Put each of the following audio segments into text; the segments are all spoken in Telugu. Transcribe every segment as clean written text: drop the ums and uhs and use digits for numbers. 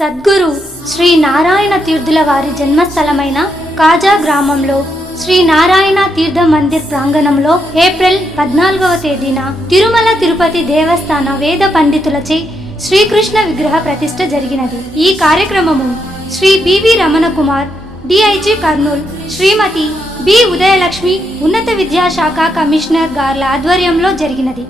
సద్గురు శ్రీ నారాయణ తీర్థుల వారి జన్మస్థలమైన కాజా గ్రామంలో శ్రీ నారాయణ తీర్థ మందిర్ ప్రాంగణంలో ఏప్రిల్ 14వ తేదీన తిరుమల తిరుపతి దేవస్థాన వేద పండితులచే శ్రీకృష్ణ విగ్రహ ప్రతిష్ఠ జరిగినది. ఈ కార్యక్రమము శ్రీ బివి రమణ కుమార్ డిఐజీ కర్నూల్, శ్రీమతి బి ఉదయలక్ష్మి ఉన్నత విద్యాశాఖ కమిషనర్ గార్ల ఆధ్వర్యంలో జరిగినది.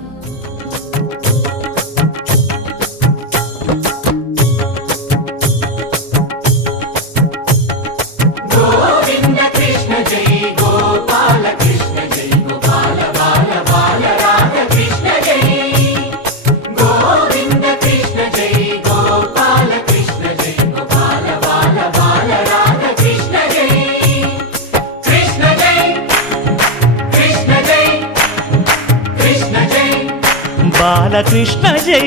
బాలకృష్ణ జై,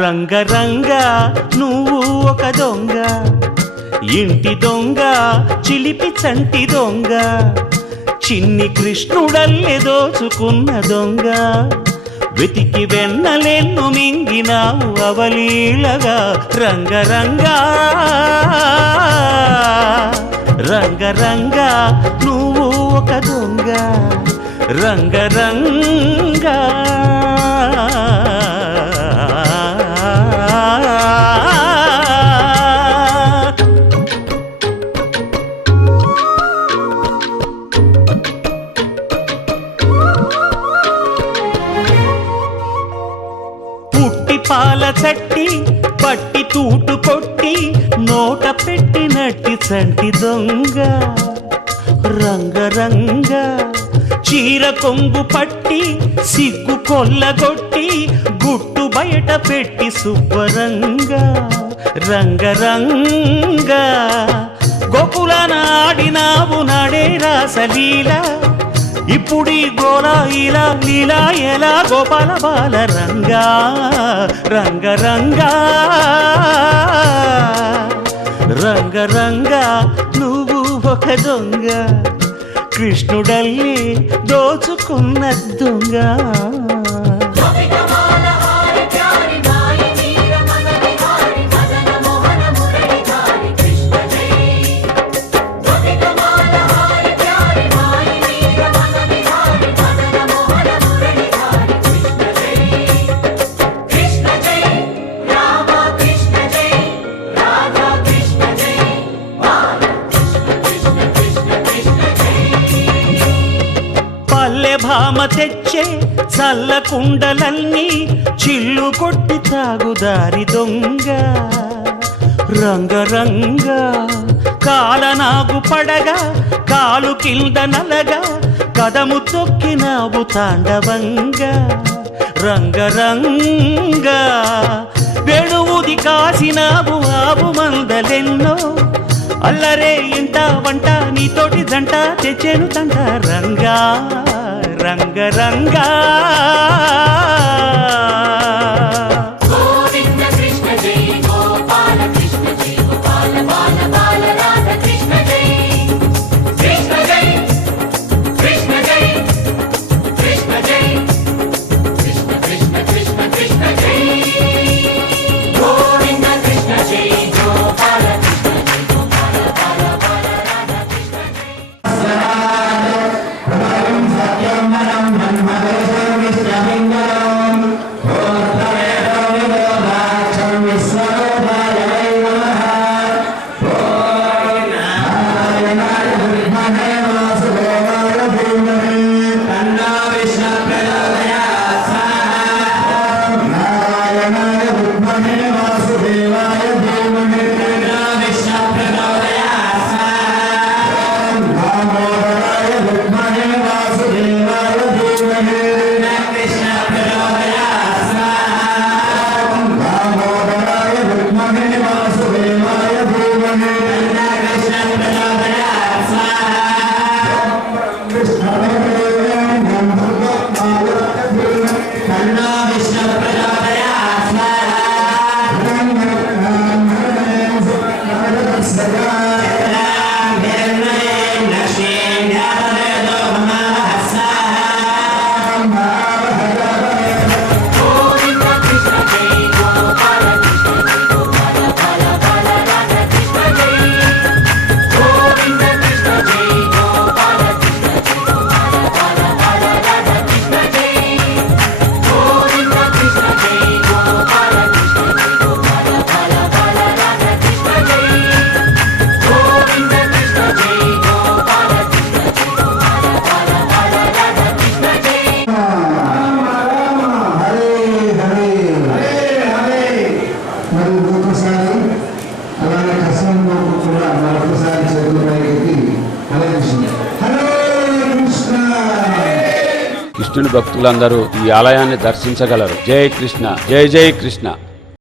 రంగరంగ నువ్వు ఒక దొంగ, ఇంటి దొంగ చిలిపి చంటి దొంగ, చిన్ని కృష్ణుడల్లె దోచుకున్న దొంగ, వెతికి వెన్నలెన్ను మింగినావు అవలీలగా. రంగరంగా రంగరంగా నువ్వు ఒక దొంగ, రంగరంగా. పుట్టి పాల చట్టి పట్టి తూటు కొట్టి నోట పెట్టినట్టి చంటి దొంగ, రంగరంగ. చీర కొంగు పట్టి సిగ్గు కొల్లగొట్టి గుట్టు బయట పెట్టి శుభ్రంగ, రంగరంగ. గోకులాన ఆడినావు నాడే రాసలీల, ఇప్పుడీ గోలా ఇలా లీలా ఎలా గోపాల బాల రంగా, రంగరంగా రంగరంగా నువ్వు ఒక దొంగ, కృష్ణుడల్లి దోచుకున్న దొంగ. భామ తెచ్చే చల్ల కుండలన్నీ చిల్లు కొట్టి తాగుదారి దొంగ, రంగరంగ. కాలనాగు పడగా కాలు కింద నలగా కదము తొక్కినావు తాండవంగా, రంగరంగ. వేణువుది కాసినావు ఆవు మందలెన్నో, అల్లరే ఇంట వంట నీతోటి జంట తెచ్చేను తంట. రంగా రంగరంగా దర్శనంలో కూడా మరొకసారి చేతుల పైకి హరే కృష్ణ హరే కృష్ణ. కృష్ణుని భక్తులందరూ ఈ ఆలయాన్ని దర్శించగలరు. జై కృష్ణ, జై జై కృష్ణ.